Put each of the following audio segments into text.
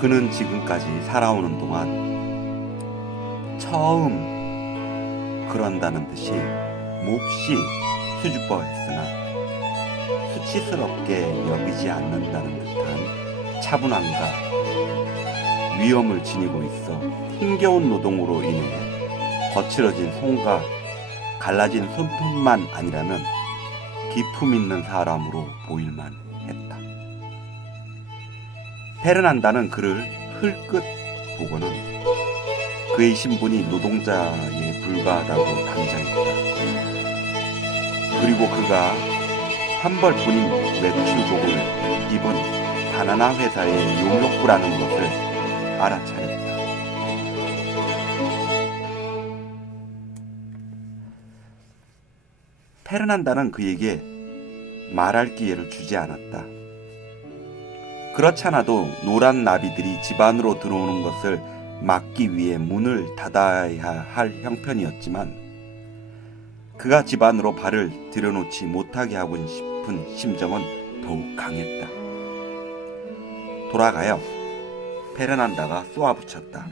그는 지금까지 살아오는 동안 처음 그런다는 듯이 몹시 수줍어했으나 수치스럽게 여기지 않는다는 듯한 차분함과 위엄을 지니고 있어 힘겨운 노동으로 인해 거칠어진 손과 갈라진 손톱만 아니라면 기품 있는 사람으로 보일만 했다. 페르난다는 그를 흘끗 보고는 그의 신분이 노동자에 불과하다고 단정했다. 그리고 그가 한 벌뿐인 외출복을 입은 바나나 회사의 용역부라는 것을 알아차렸다. 페르난다는 그에게 말할 기회를 주지 않았다. 그렇잖아도 노란 나비들이 집 안으로 들어오는 것을 막기 위해 문을 닫아야 할 형편이었지만 그가 집 안으로 발을 들여놓지 못하게 하고 싶은 심정은 더욱 강했다. 돌아가요. 페르난다가 쏘아붙였다.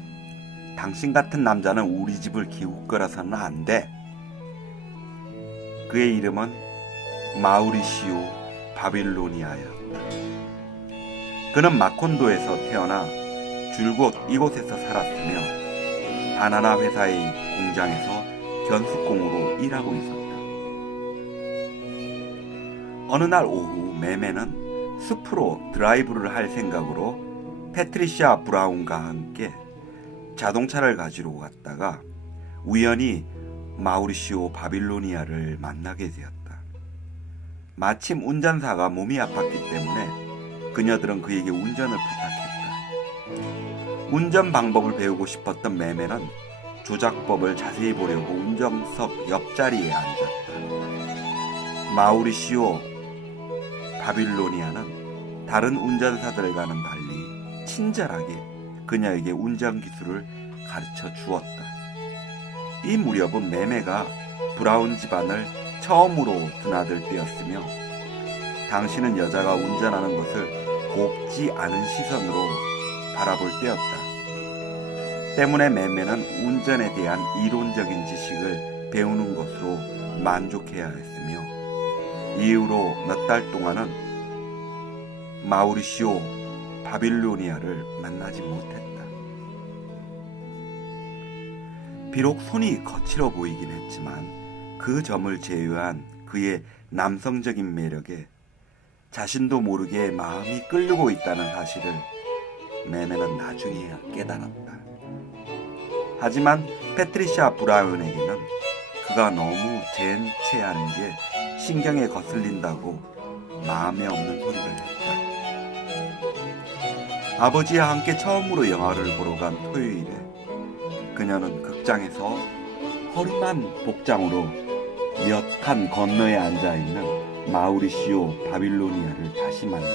당신 같은 남자는 우리 집을 기웃거려서는 안 돼. 그의 이름은 마우리시오 바빌로니아였다. 그는 마콘도에서 태어나 줄곧 이곳에서 살았으며 바나나 회사의 공장에서 견습공으로 일하고 있었다. 어느 날 오후 매매는 숲으로 드라이브를 할 생각으로 패트리시아 브라운과 함께 자동차를 가지러 갔다가 우연히 마우리시오 바빌로니아를 만나게 되었다. 마침 운전사가 몸이 아팠기 때문에 그녀들은 그에게 운전을 부탁했다. 운전 방법을 배우고 싶었던 매매는 조작법을 자세히 보려고 운전석 옆자리에 앉았다. 마우리시오 바빌로니아는 다른 운전사들과는 달리 친절하게 그녀에게 운전 기술을 가르쳐 주었다. 이 무렵은 매매가 브라운 집안을 처음으로 드나들 때였으며 당신은 여자가 운전하는 것을 곱지 않은 시선으로 바라볼 때였다. 때문에 매매는 운전에 대한 이론적인 지식을 배우는 것으로 만족해야 했으며 이후로 몇 달 동안은 마우리시오 바빌로니아를 만나지 못했다. 비록 손이 거칠어 보이긴 했지만 그 점을 제외한 그의 남성적인 매력에 자신도 모르게 마음이 끌리고 있다는 사실을 매매는 나중에 깨달았다. 하지만 패트리샤 브라운에게는 그가 너무 젠체하는 게 신경에 거슬린다고 마음에 없는 소리를 했다. 아버지와 함께 처음으로 영화를 보러 간 토요일에 그녀는 극장에서 허름한 복장으로 몇 칸 건너에 앉아있는 마우리시오 바빌로니아를 다시 만났다.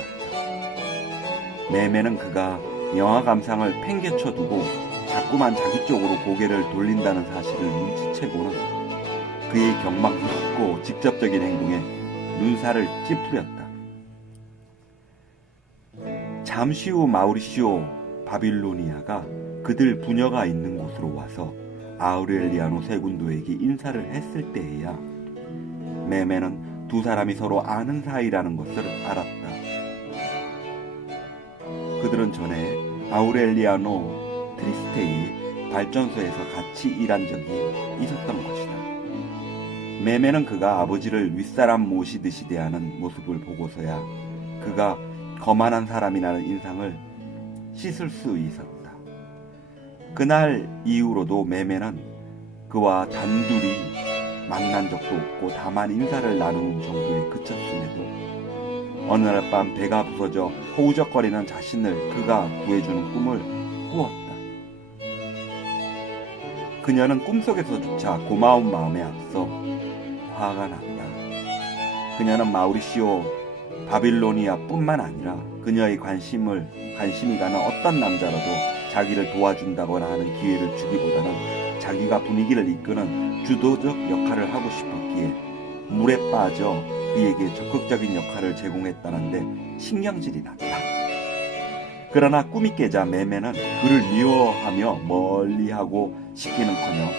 매매는 그가 영화 감상을 팽개쳐 두고 자꾸만 자기 쪽으로 고개를 돌린다는 사실을 눈치채고는 그의 경망스럽고 직접적인 행동에 눈살을 찌푸렸다. 잠시 후 마우리시오 바빌로니아가 그들 부녀가 있는 곳으로 와서 아우렐리아노 세군도에게 인사를 했을 때에야 매매는 두 사람이 서로 아는 사이라는 것을 알았다. 그들은 전에 아우렐리아노 드리스테이 발전소에서 같이 일한 적이 있었던 것이다. 매매는 그가 아버지를 윗사람 모시듯이 대하는 모습을 보고서야 그가 거만한 사람이라는 인상을 씻을 수 있었다. 그날 이후로도 매매는 그와 단둘이 만난 적도 없고 다만 인사를 나누는 정도에 그쳤음에도 어느 날 밤 배가 부서져 허우적거리는 자신을 그가 구해주는 꿈을 꾸었다. 그녀는 꿈속에서조차 고마운 마음에 앞서 화가 났다. 그녀는 마우리시오 바빌로니아뿐만 아니라 그녀의 관심이 가는 어떤 남자라도 자기를 도와준다거나 하는 기회를 주기보다는 자기가 분위기를 이끄는 주도적 역할을 하고 싶었기에 물에 빠져 그에게 적극적인 역할을 제공했다는데 신경질이 났다. 그러나 꿈이 깨자 매매는 그를 미워하며 멀리하고 싶기는커녕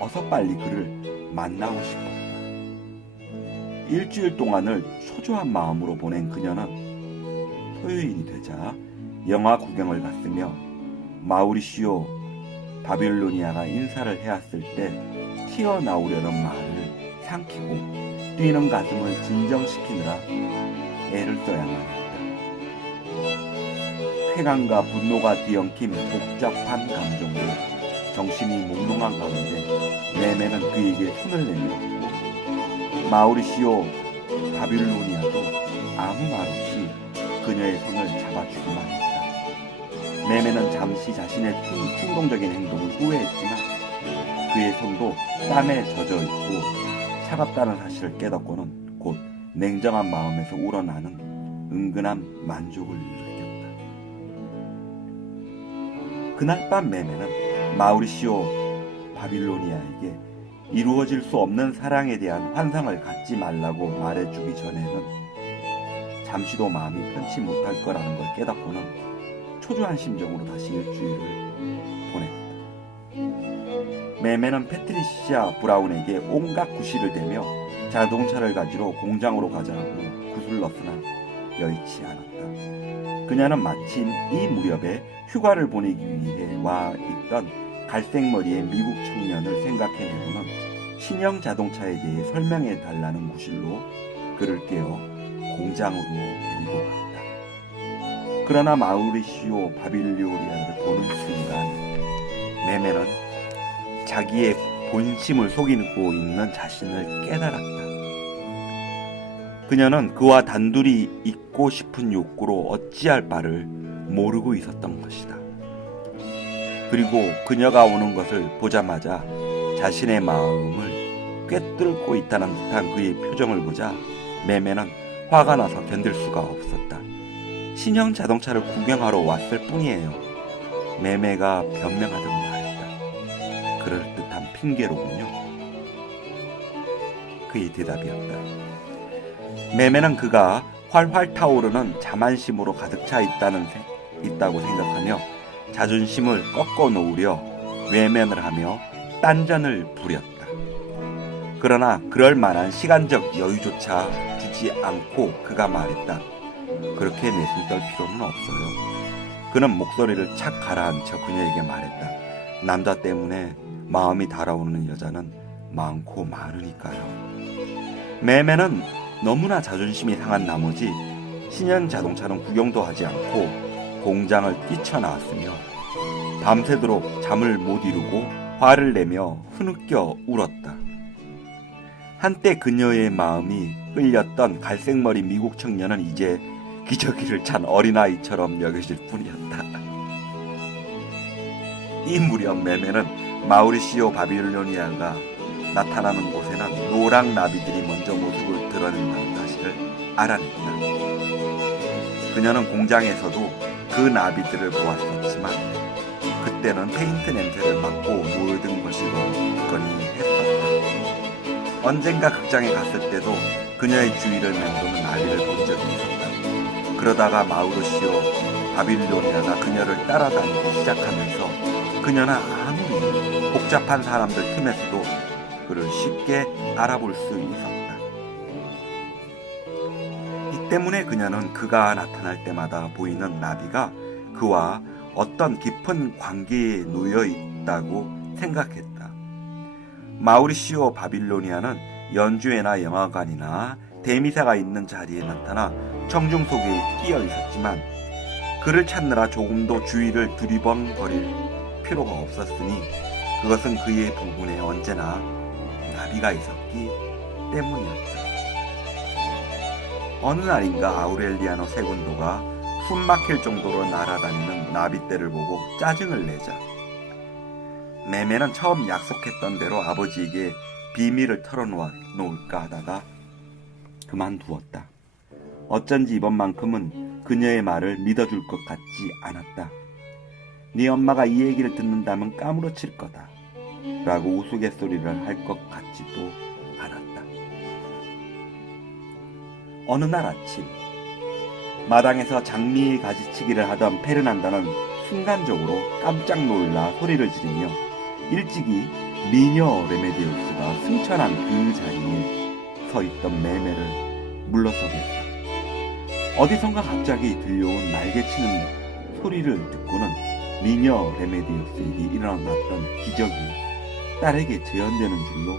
어서 빨리 그를 만나고 싶었다. 일주일 동안을 초조한 마음으로 보낸 그녀는 토요일이 되자 영화 구경을 갔으며 마우리시오 바빌로니아가 인사를 해왔을 때 튀어나오려는 말을 삼키고 뛰는 가슴을 진정시키느라 애를 써야만 했다. 쾌감과 분노가 뒤엉킨 복잡한 감정으로 정신이 몽롱한 가운데 매매는 그에게 손을 내밀었고 마우리시오 바빌로니아도 아무 말 없이 그녀의 손을 잡아주기만 했다. 매매는 잠시 자신의 충동적인 행동을 후회했지만 그의 손도 땀에 젖어 있고 차갑다는 사실을 깨닫고는 곧 냉정한 마음에서 우러나는 은근한 만족을 느꼈다. 그날 밤 매매는 마우리시오 바빌로니아에게 이루어질 수 없는 사랑에 대한 환상을 갖지 말라고 말해주기 전에는 잠시도 마음이 편치 못할 거라는 걸 깨닫고는 초조한 심정으로 다시 일주일을 보냈다. 매매는 패트리시아 브라운에게 온갖 구실을 대며 자동차를 가지러 공장으로 가자고 구슬렀으나 여의치 않았다. 그녀는 마침 이 무렵에 휴가를 보내기 위해 와 있던 갈색머리의 미국 청년을 생각해내고는 신형 자동차에 대해 설명해 달라는 구실로 그를 깨워 공장으로 데리고 갔다. 그러나 마우리시오 바빌로니아를 보는 순간 매매는 자기의 본심을 속이고 있는 자신을 깨달았다. 그녀는 그와 단둘이 있고 싶은 욕구로 어찌할 바를 모르고 있었던 것이다. 그리고 그녀가 오는 것을 보자마자 자신의 마음을 꿰뚫고 있다는 듯한 그의 표정을 보자 매매는 화가 나서 견딜 수가 없었다. 신형 자동차를 구경하러 왔을 뿐이에요. 매매가 변명하듯 말했다. 그럴듯한 핑계로군요. 그의 대답이었다. 매매는 그가 활활 타오르는 자만심으로 가득 차 있다고 생각하며 자존심을 꺾어 놓으려 외면을 하며 딴전을 부렸다. 그러나 그럴 만한 시간적 여유조차 주지 않고 그가 말했다. 그렇게 내숭 떨 필요는 없어요. 그는 목소리를 착 가라앉혀 그녀에게 말했다. 남자 때문에 마음이 달아오르는 여자는 많고 많으니까요. 매매는 너무나 자존심이 상한 나머지 신형 자동차는 구경도 하지 않고 공장을 뛰쳐나왔으며 밤새도록 잠을 못 이루고 화를 내며 흐느껴 울었다. 한때 그녀의 마음이 끌렸던 갈색머리 미국 청년은 이제 기저귀를 찬 어린아이처럼 여겨질 뿐이었다. 이 무렵 매매는 마우리시오 바빌로니아가 나타나는 곳에는 노랑 나비들이 먼저 모습을 드러낸다는 사실을 알아냈다. 그녀는 공장에서도 그 나비들을 보았었지만 그때는 페인트 냄새를 맡고 모든 것이 묻거니 했었다. 언젠가 극장에 갔을 때도 그녀의 주위를 맴도는 나비를 본 적이 있었다. 그러다가 마우리시오 바빌로니아가 그녀를 따라다니기 시작하면서 그녀는 아무리 복잡한 사람들 틈에서도 그를 쉽게 알아볼 수 있었다. 이 때문에 그녀는 그가 나타날 때마다 보이는 나비가 그와 어떤 깊은 관계에 놓여 있다고 생각했다. 마우리시오 바빌로니아는 연주회나 영화관이나 대미사가 있는 자리에 나타나 청중 속에 끼어 있었지만 그를 찾느라 조금도 주위를 두리번거릴 필요가 없었으니 그것은 그의 부분에 언제나 나비가 있었기 때문이었다. 어느 날인가 아우렐리아노 세군도가 숨막힐 정도로 날아다니는 나비떼를 보고 짜증을 내자 매매는 처음 약속했던 대로 아버지에게 비밀을 털어놓을까 하다가 그만두었다. 어쩐지 이번만큼은 그녀의 말을 믿어줄 것 같지 않았다. 네 엄마가 이 얘기를 듣는다면 까무러칠 거다 라고 우스갯소리를 할 것 같지도 않았다. 어느 날 아침 마당에서 장미의 가지치기를 하던 페르난다는 순간적으로 깜짝 놀라 소리를 지르며 일찍이 미녀 레메디우스가 승천한 그 자리에 서 있던 매매를 물러서게 했다. 어디선가 갑자기 들려온 날개치는 소리를 듣고는 미녀 레메디우스에게 일어났던 기적이 딸에게 재현되는 줄로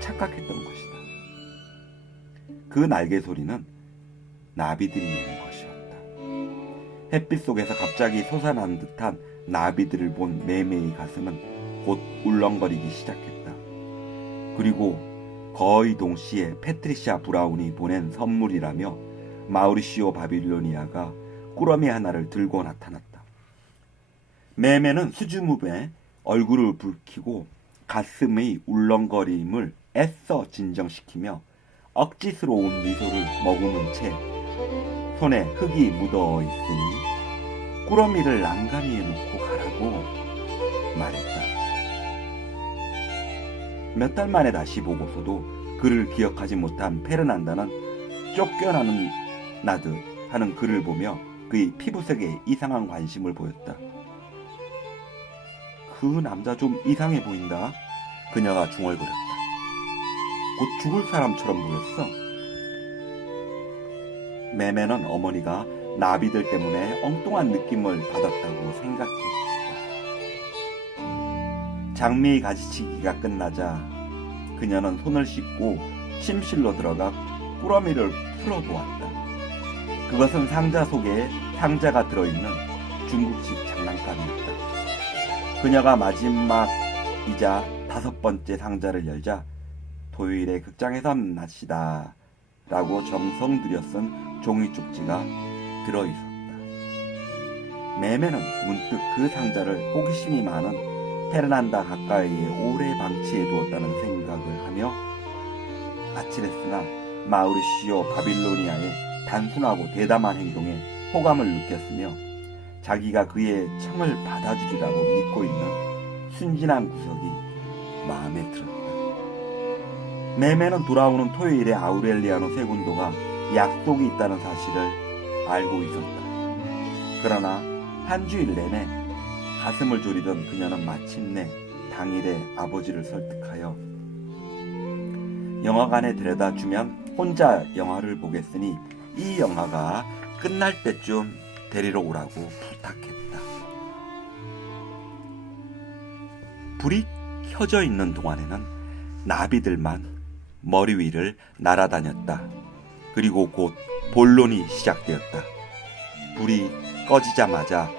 착각했던 것이다. 그 날개 소리는 나비들이 내는 것이었다. 햇빛 속에서 갑자기 솟아난 듯한 나비들을 본 매매의 가슴은 곧 울렁거리기 시작했다. 그리고 거의 동시에 패트리샤 브라운이 보낸 선물이라며 마우리시오 바빌로니아가 꾸러미 하나를 들고 나타났다. 매매는 수줍음에 얼굴을 붉히고 가슴의 울렁거림을 애써 진정시키며 억지스러운 미소를 머금은 채 손에 흙이 묻어 있으니 꾸러미를 난간위에 놓고 가라고 말했다. 몇 달 만에 다시 보고서도 그를 기억하지 못한 페르난다는 쫓겨나는 나듯 하는 그를 보며 그의 피부색에 이상한 관심을 보였다. 그 남자 좀 이상해 보인다. 그녀가 중얼거렸다. 곧 죽을 사람처럼 보였어. 매매는 어머니가 나비들 때문에 엉뚱한 느낌을 받았다고 생각했다. 장미 가지치기가 끝나자 그녀는 손을 씻고 침실로 들어가 꾸러미를 풀어보았다. 그것은 상자 속에 상자가 들어있는 중국식 장난감이었다. 그녀가 마지막이자 5번째 상자를 열자 토요일에 극장에서 만납시다 라고 정성 들여 쓴 종이 쪽지가 들어있었다. 매매는 문득 그 상자를 호기심이 많은 페르난다 가까이에 오래 방치해 두었다는 생각을 하며 아치레스나 마우리시오 바빌로니아의 단순하고 대담한 행동에 호감을 느꼈으며 자기가 그의 청을 받아주리라고 믿고 있는 순진한 구석이 마음에 들었다. 매매는 돌아오는 토요일에 아우렐리아노 세군도가 약속이 있다는 사실을 알고 있었다. 그러나 한 주일 내내 가슴을 졸이던 그녀는 마침내 당일에 아버지를 설득하여 영화관에 데려다 주면 혼자 영화를 보겠으니 이 영화가 끝날 때쯤 데리러 오라고 부탁했다. 불이 켜져 있는 동안에는 나비들만 머리 위를 날아다녔다. 그리고 곧 본론이 시작되었다. 불이 꺼지자마자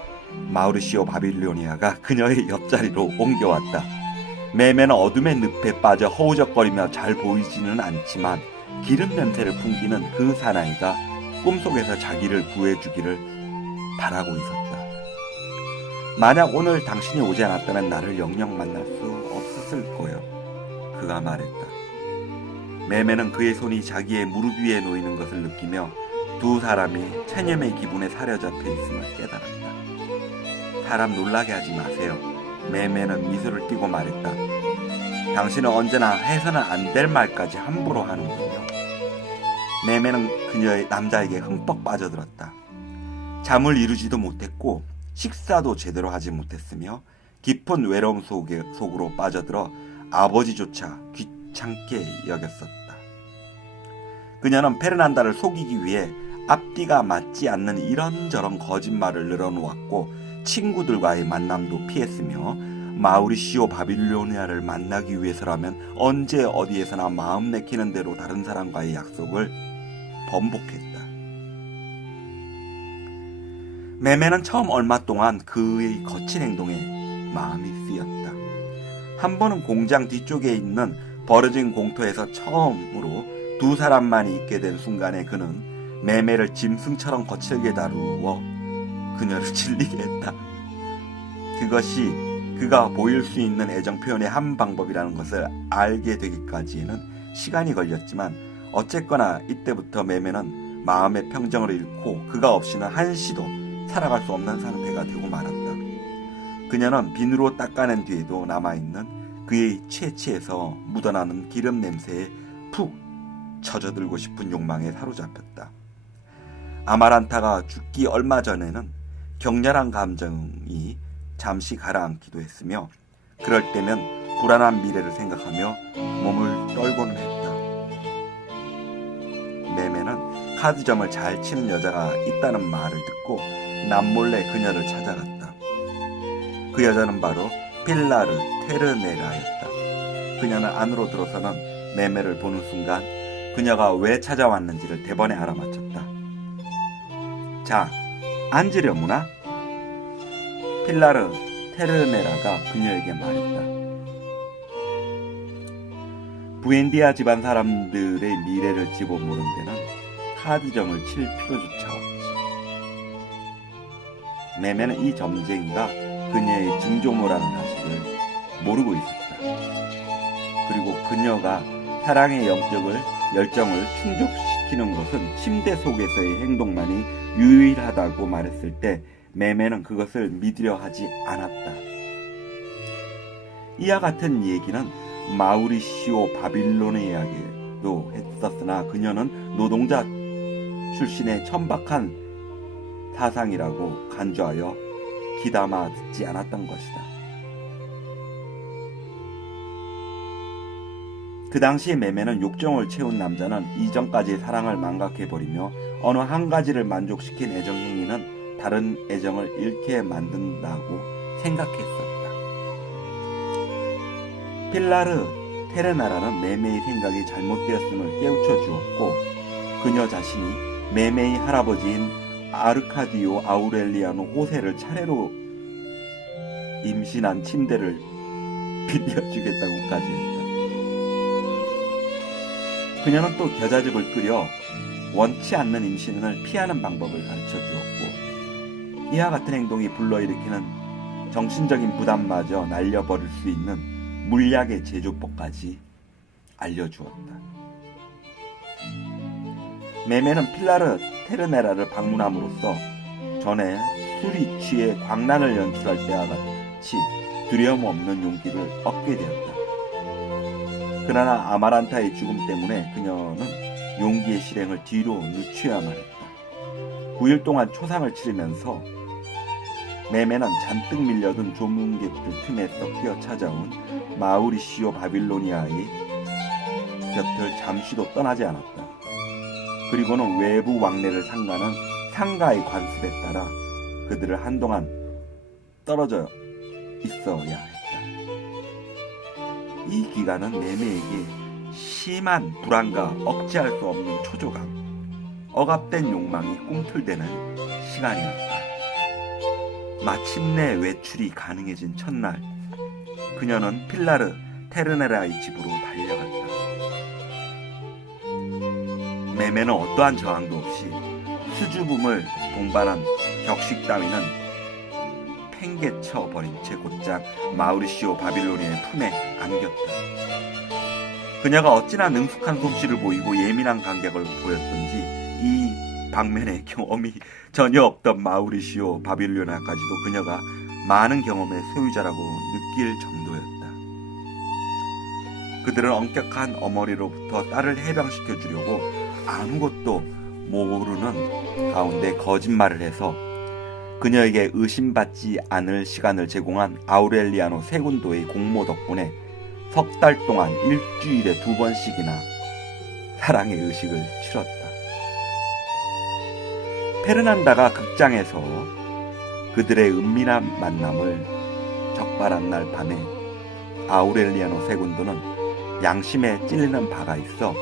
마우리시오 바빌로니아가 그녀의 옆자리로 옮겨왔다. 매매는 어둠의 늪에 빠져 허우적거리며 잘 보이지는 않지만 기름 냄새를 풍기는 그 사나이가 꿈속에서 자기를 구해주기를 바라고 있었다. 만약 오늘 당신이 오지 않았다면 나를 영영 만날 수 없었을 거요. 그가 말했다. 매매는 그의 손이 자기의 무릎 위에 놓이는 것을 느끼며 두 사람이 체념의 기분에 사로잡혀 있음을 깨달았다. 사람 놀라게 하지 마세요. 매매는 미소를 띠고 말했다. 당신은 언제나 해서는 안 될 말까지 함부로 하는군요. 매매는 그녀의 남자에게 흠뻑 빠져들었다. 잠을 이루지도 못했고 식사도 제대로 하지 못했으며 깊은 외로움 속으로 빠져들어 아버지조차 귀찮게 여겼었다. 그녀는 페르난다를 속이기 위해 앞뒤가 맞지 않는 이런저런 거짓말을 늘어놓았고 친구들과의 만남도 피했으며 마우리시오 바빌로니아를 만나기 위해서라면 언제 어디에서나 마음 내키는 대로 다른 사람과의 약속을 번복했다. 매매는 처음 얼마 동안 그의 거친 행동에 마음이 쓰였다. 한 번은 공장 뒤쪽에 있는 버려진 공터에서 처음으로 두 사람만이 있게 된 순간에 그는 매매를 짐승처럼 거칠게 다루어 그녀를 질리게 했다. 그것이 그가 보일 수 있는 애정 표현의 한 방법이라는 것을 알게 되기까지는 시간이 걸렸지만 어쨌거나 이때부터 매매는 마음의 평정을 잃고 그가 없이는 한시도 살아갈 수 없는 상태가 되고 말았다. 그녀는 비누로 닦아낸 뒤에도 남아있는 그의 체취에서 묻어나는 기름 냄새에 푹 젖어들고 싶은 욕망에 사로잡혔다. 아마란타가 죽기 얼마 전에는 격렬한 감정이 잠시 가라앉기도 했으며 그럴 때면 불안한 미래를 생각하며 몸을 떨고는 했다. 매매는 카드점을 잘 치는 여자가 있다는 말을 듣고 남몰래 그녀를 찾아갔다. 그 여자는 바로 필라르 테르네라였다. 그녀는 안으로 들어서는 매매를 보는 순간 그녀가 왜 찾아왔는지를 대번에 알아맞혔다. 자, 앉으려무나? 필라르 테르네라가 그녀에게 말했다. 부엔디아 집안 사람들의 미래를 집어모는 데는 카드점을 칠 필요조차 없지. 매매는 이 점쟁이가 그녀의 증조모라는 사실을 모르고 있었다. 그리고 그녀가 사랑의 열정을 충족시키는 것은 침대 속에서의 행동만이 유일하다고 말했을 때 매매는 그것을 믿으려 하지 않았다. 이와 같은 얘기는 마우리시오 바빌로니아에게도 했었으나 그녀는 노동자 출신의 천박한 사상이라고 간주하여 귀담아 듣지 않았던 것이다. 그 당시 매매는 욕정을 채운 남자는 이전까지의 사랑을 망각해버리며 어느 한 가지를 만족시킨 애정행위는 다른 애정을 잃게 만든다고 생각했었다. 필라르 테르나라는 매매의 생각이 잘못되었음을 깨우쳐 주었고 그녀 자신이 매매의 할아버지인 아르카디오 아우렐리아노 호세를 차례로 임신한 침대를 빌려주겠다고까지 했다. 그녀는 또 겨자즙을 끓여 원치 않는 임신을 피하는 방법을 가르쳐 주었고 이와 같은 행동이 불러일으키는 정신적인 부담마저 날려버릴 수 있는 물약의 제조법까지 알려주었다. 매매는 필라르 테르네라를 방문함으로써 전에 술이 취해 광란을 연출할 때와 같이 두려움 없는 용기를 얻게 되었다. 그러나 아마란타의 죽음 때문에 그녀는 용기의 실행을 뒤로 늦춰야만 했다. 9일 동안 초상을 치르면서 매매는 잔뜩 밀려든 조문객들 틈에 섞여 찾아온 마우리시오 바빌로니아의 곁을 잠시도 떠나지 않았다. 그리고는 외부 왕래를 상가는 상가의 관습에 따라 그들을 한동안 떨어져 있어야 했다. 이 기간은 매매에게 심한 불안과 억제할 수 없는 초조감, 억압된 욕망이 꿈틀대는 시간이었다. 마침내 외출이 가능해진 첫날, 그녀는 필라르 테르네라의 집으로 달려갔다. 매매는 어떠한 저항도 없이 수줍음을 동반한 격식 따위는 팽개쳐 버린 채 곧장 마우리시오 바빌로니아의 품에 안겼다. 그녀가 어찌나 능숙한 솜씨를 보이고 예민한 감각을 보였던지 이 방면에 경험이 전혀 없던 마우리시오 바빌로니아까지도 그녀가 많은 경험의 소유자라고 느낄 정도였다. 그들은 엄격한 어머니로부터 딸을 해방시켜 주려고 아무것도 모르는 가운데 거짓말을 해서 그녀에게 의심받지 않을 시간을 제공한 아우렐리아노 세군도의 공모 덕분에 석 달 동안 일주일에 2번씩이나 사랑의 의식을 치렀다. 페르난다가 극장에서 그들의 은밀한 만남을 적발한 날 밤에 아우렐리아노 세군도는 양심에 찔리는 바가 있어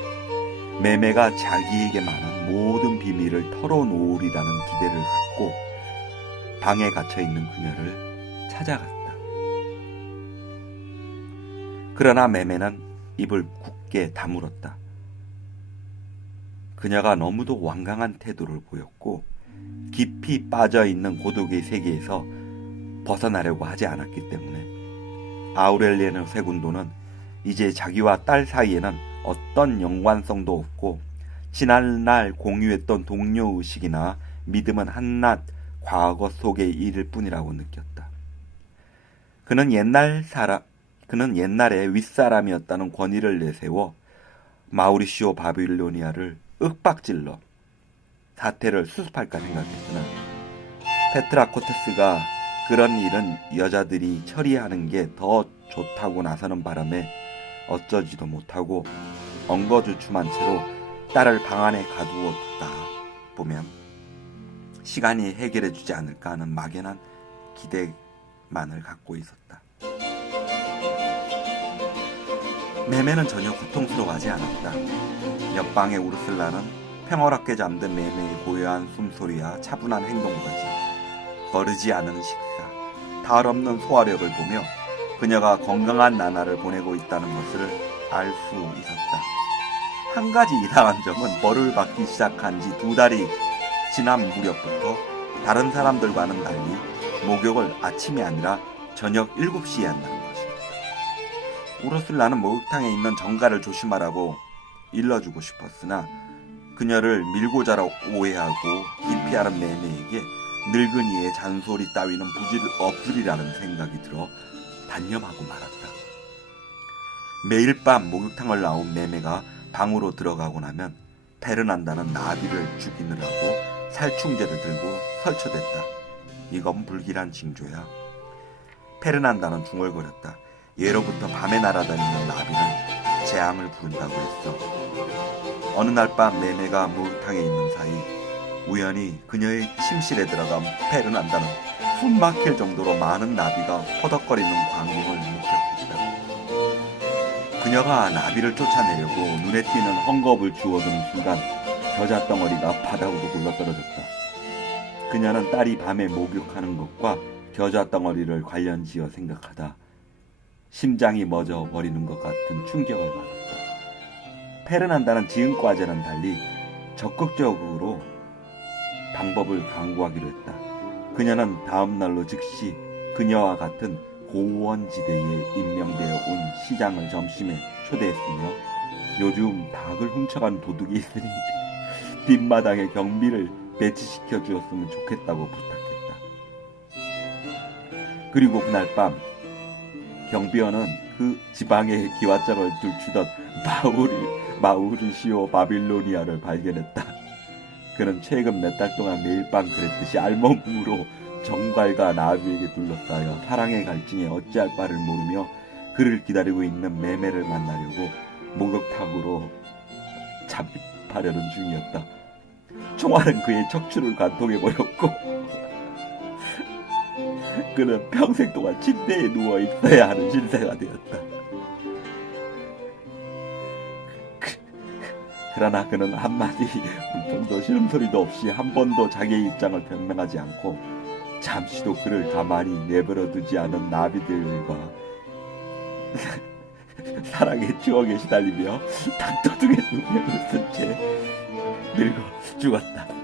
매매가 자기에게 말한 모든 비밀을 털어놓으리라는 기대를 갖고 방에 갇혀있는 그녀를 찾아갔다. 그러나 매매는 입을 굳게 다물었다. 그녀가 너무도 완강한 태도를 보였고 깊이 빠져있는 고독의 세계에서 벗어나려고 하지 않았기 때문에 아우렐리아노 세군도는 이제 자기와 딸 사이에는 어떤 연관성도 없고 지난날 공유했던 동료의식이나 믿음은 한낱 과거 속의 일일 뿐이라고 느꼈다. 그는 옛날에 윗사람이었다는 권위를 내세워 마우리시오 바빌로니아를 윽박질러 사태를 수습할까 생각했으나 페트라코테스가 그런 일은 여자들이 처리하는 게 더 좋다고 나서는 바람에 어쩌지도 못하고 엉거주춤한 채로 딸을 방 안에 가두어 두다 보면 시간이 해결해주지 않을까 하는 막연한 기대만을 갖고 있었다. 매매는 전혀 고통스러워하지 않았다. 옆방의 우르슬라는 평화롭게 잠든 매매의 고요한 숨소리와 차분한 행동까지 거르지 않은 식사, 달 없는 소화력을 보며 그녀가 건강한 나날을 보내고 있다는 것을 알 수 있었다. 한 가지 이상한 점은 벌을 받기 시작한 지 2달이 지난 무렵부터 다른 사람들과는 달리 목욕을 아침이 아니라 저녁 7시에 한다는 것이었다. 우르슬라는 목욕탕에 있는 정갈을 조심하라고 일러주고 싶었으나 그녀를 밀고 자라 오해하고 기피하는 매매에게 늙은이의 잔소리 따위는 없으리라는 생각이 들어 단념하고 말았다. 매일 밤 목욕탕을 나온 매매가 방으로 들어가고 나면 페르난다는 나비를 죽이느라고 살충제를 들고 설쳐댔다. 이건 불길한 징조야. 페르난다는 중얼거렸다. 예로부터 밤에 날아다니는 나비는 재앙을 부른다고 했어. 어느 날 밤 매매가 목욕탕에 있는 사이 우연히 그녀의 침실에 들어간 페르난다는 숨 막힐 정도로 많은 나비가 퍼덕거리는 광경을 목격했다. 그녀가 나비를 쫓아내려고 눈에 띄는 헝겊을 주워드는 순간 겨자덩어리가 바닥으로 굴러떨어졌다. 그녀는 딸이 밤에 목욕하는 것과 겨자덩어리를 관련지어 생각하다 심장이 멎어 버리는 것 같은 충격을 받았다. 페르난다는 지금과는 달리 적극적으로 방법을 강구하기로 했다. 그녀는 다음 날로 즉시 그녀와 같은 고원지대에 임명되어 온 시장을 점심에 초대했으며 요즘 닭을 훔쳐간 도둑이 있으니 뒷마당에 경비를 배치시켜 주었으면 좋겠다고 부탁했다. 그리고 그날 밤 경비원은 그 지방에 기와장을 들추던 마우리시오 바빌로니아를 발견했다. 그는 최근 몇 달 동안 매일 밤 그랬듯이 알몸으로 정갈과 나비에게 둘러싸여 사랑의 갈증에 어찌할 바를 모르며 그를 기다리고 있는 매매를 만나려고 목욕탕으로 잠입하려는 중이었다. 총알은 그의 척추를 관통해버렸고 그는 평생 동안 침대에 누워 있어야 하는 신세가 되었다. 그러나 그는 한마디 불평도 시름소리도 없이 한 번도 자기의 입장을 변명하지 않고 잠시도 그를 가만히 내버려 두지 않은 나비들과 사랑의 추억에 시달리며 닭도둑의 눈에 웃은 채 늙어 죽었다.